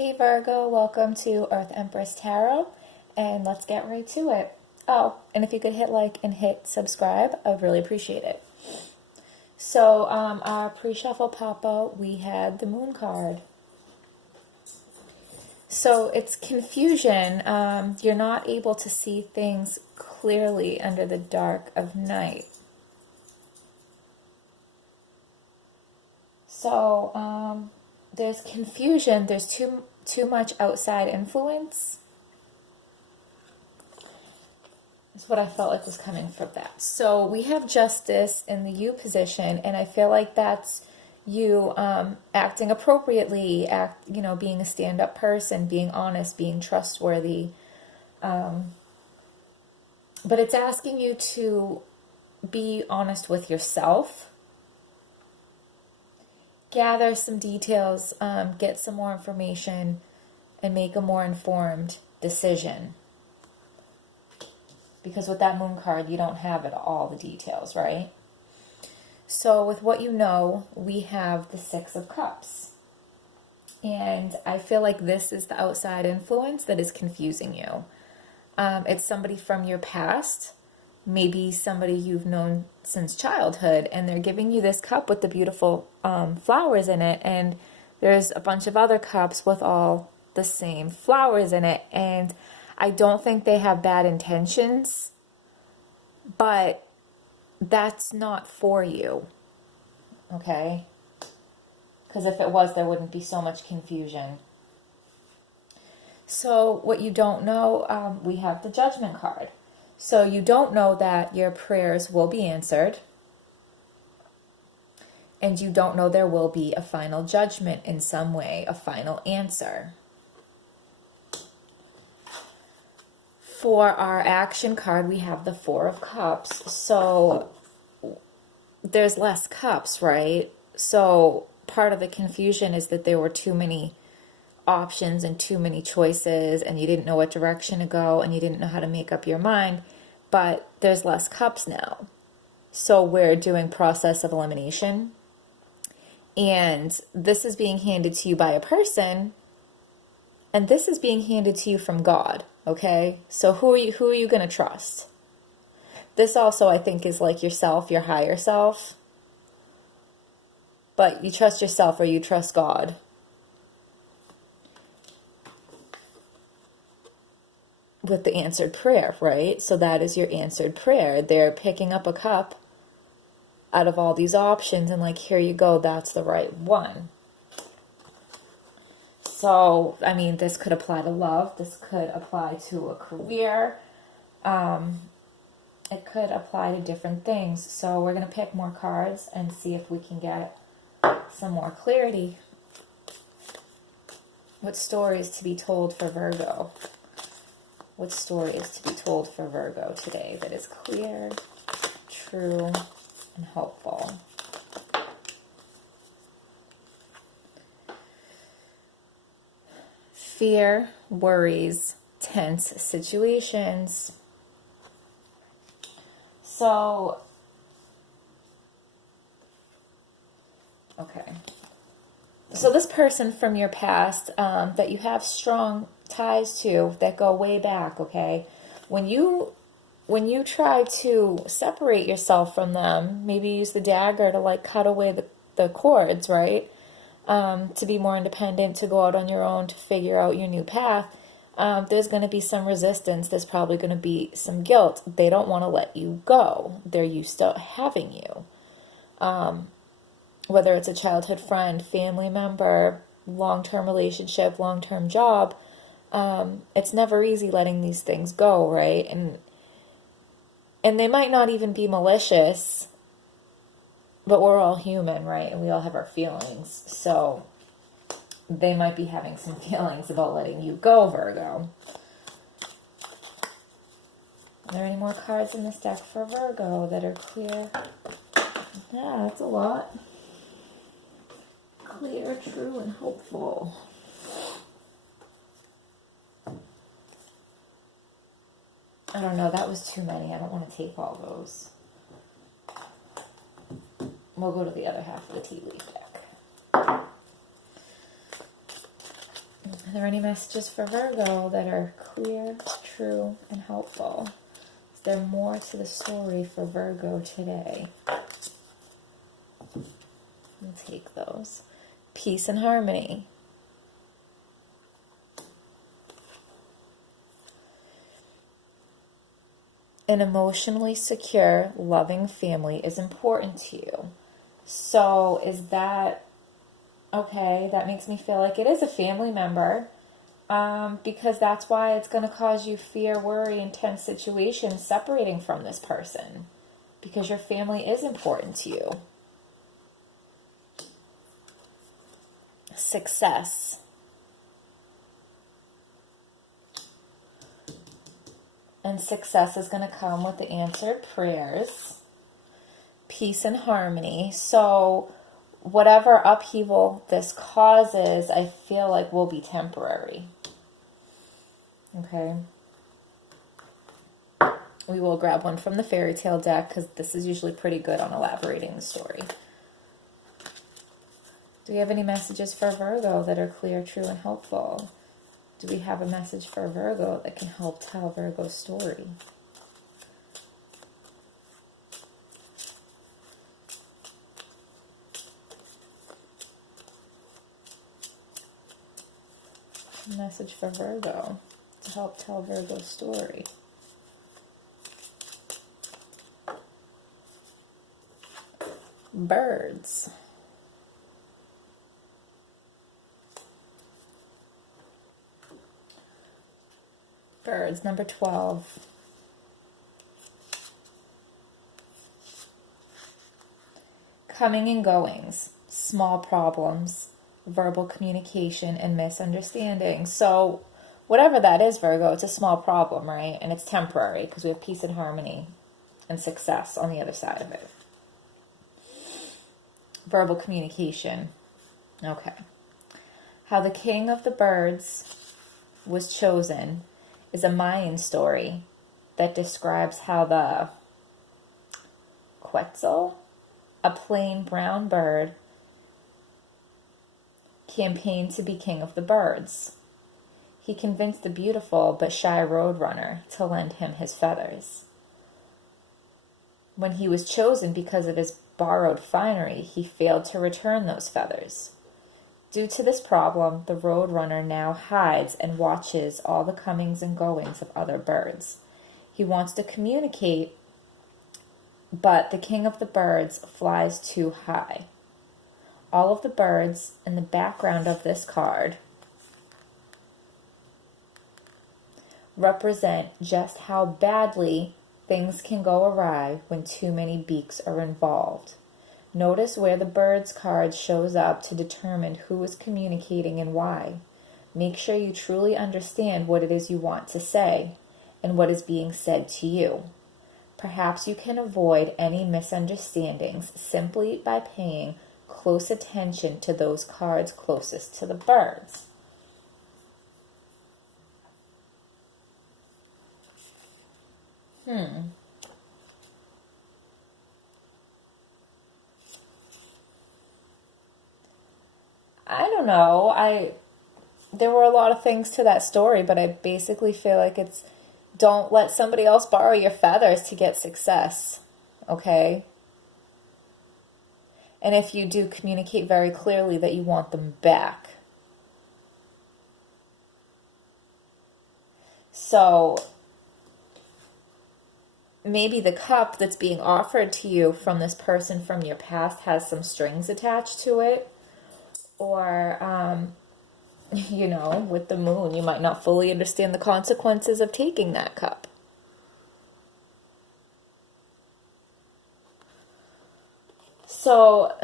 Hey Virgo, welcome to Earth Empress Tarot, and let's get right to it. Oh, and if you could hit like and hit subscribe, I would really appreciate it. So, our pre-shuffle pop-out, we had the Moon card. So it's confusion. You're not able to see things clearly under the dark of night. So, there's confusion. There's too much outside influence. Is what I felt like was coming from that. So we have Justice in the you position, and I feel like that's you acting appropriately, being a stand-up person, being honest, being trustworthy. But it's asking you to be honest with yourself. Gather some details, get some more information, and make a more informed decision. Because with that Moon card, you don't have all the details, right? So with what you know, we have the Six of Cups. And I feel like this is the outside influence that is confusing you. It's somebody from your past, maybe somebody you've known since childhood, and they're giving you this cup with the beautiful flowers in it, and there's a bunch of other cups with all the same flowers in it, and I don't think they have bad intentions, but that's not for you, okay? Because if it was, there wouldn't be so much confusion. So what you don't know, we have the Judgment card. So you don't know that your prayers will be answered, and you don't know there will be a final judgment in some way, a final answer. For our action card, we have the Four of Cups. So there's less cups, right? So part of the confusion is that there were too many options and too many choices, and you didn't know what direction to go, and you didn't know how to make up your mind. But there's less cups now. So we're doing process of elimination. And this is being handed to you by a person, and this is being handed to you from God. Okay, so who are you going to trust? This also, I think, is like yourself, your higher self. But you trust yourself or you trust God. With the answered prayer, right? So that is your answered prayer. They're picking up a cup out of all these options and like, here you go, that's the right one. So, I mean, this could apply to love. This could apply to a career. It could apply to different things. So we're going to pick more cards and see if we can get some more clarity. What story is to be told for Virgo? What story is to be told for Virgo today that is clear, true, and hopeful? Fear, worries, tense situations. So, okay. So this person from your past that you have strong ties to that go way back, okay? When you try to separate yourself from them, maybe use the dagger to like cut away the cords, right? To be more independent, to go out on your own, to figure out your new path, there's going to be some resistance. There's probably going to be some guilt. They don't want to let you go. They're used to having you. Whether it's a childhood friend, family member, long-term relationship, long-term job, it's never easy letting these things go, right? And they might not even be malicious, but we're all human, right? And we all have our feelings. So they might be having some feelings about letting you go, Virgo. Are there any more cards in this deck for Virgo that are clear? Yeah, that's a lot. Clear, true, and hopeful. I don't know, that was too many. I don't want to take all those. We'll go to the other half of the tea leaf deck. Are there any messages for Virgo that are clear, true, and helpful? Is there more to the story for Virgo today? We'll take those. Peace and harmony. An emotionally secure, loving family is important to you. So is that okay? That makes me feel like it is a family member, because that's why it's going to cause you fear, worry, and tense situations separating from this person, because your family is important to you. Success. And success is going to come with the answered prayers. Peace and harmony. So whatever upheaval this causes, I feel like will be temporary. Okay. We will grab one from the fairy tale deck, because this is usually pretty good on elaborating the story. Do we have any messages for Virgo that are clear, true, and helpful? Do we have a message for Virgo that can help tell Virgo's story? A message for Virgo to help tell Virgo's story. Birds. Birds, number 12. Coming and goings, small problems, verbal communication, and misunderstanding. So whatever that is, Virgo, it's a small problem, right? And it's temporary, because we have peace and harmony and success on the other side of it. Verbal communication. Okay. How the king of the birds was chosen is a Mayan story that describes how the Quetzal, a plain brown bird, campaigned to be king of the birds. He convinced the beautiful but shy roadrunner to lend him his feathers. When he was chosen because of his borrowed finery, he failed to return those feathers. Due to this problem, the roadrunner now hides and watches all the comings and goings of other birds. He wants to communicate, but the king of the birds flies too high. All of the birds in the background of this card represent just how badly things can go awry when too many beaks are involved. Notice where the birds card shows up to determine who is communicating and why. Make sure you truly understand what it is you want to say and what is being said to you. Perhaps you can avoid any misunderstandings simply by paying close attention to those cards closest to the birds. I don't know. There were a lot of things to that story, but I basically feel like it's don't let somebody else borrow your feathers to get success. Okay? And if you do, communicate very clearly that you want them back. So maybe the cup that's being offered to you from this person from your past has some strings attached to it. Or, with the moon, you might not fully understand the consequences of taking that cup. So,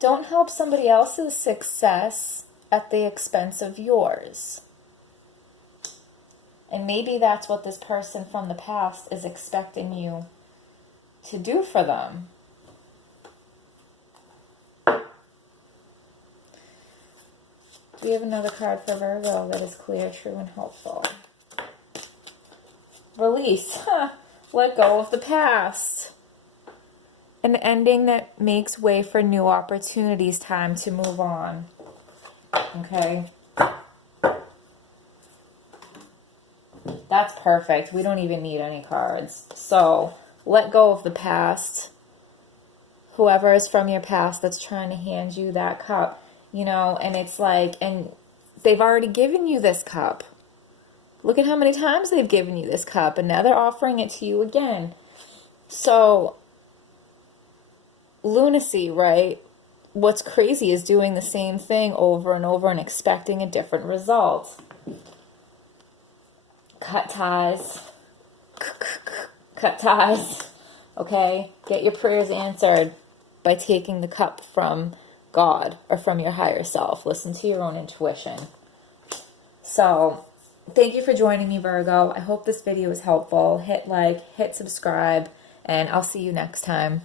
don't help somebody else's success at the expense of yours. And maybe that's what this person from the past is expecting you to do for them. Do we have another card for Virgo that is clear, true, and helpful? Release. Let go of the past. An ending that makes way for new opportunities, time to move on. Okay? That's perfect. We don't even need any cards. So, let go of the past. Whoever is from your past that's trying to hand you that cup, you know, and it's like, and they've already given you this cup. Look at how many times they've given you this cup, and now they're offering it to you again. So, lunacy, right? What's crazy is doing the same thing over and over and expecting a different result. Cut ties. Cut ties. Okay? Get your prayers answered by taking the cup from God or from your higher self. Listen to your own intuition. So, thank you for joining me, Virgo. I hope this video was helpful. Hit like, hit subscribe, and I'll see you next time.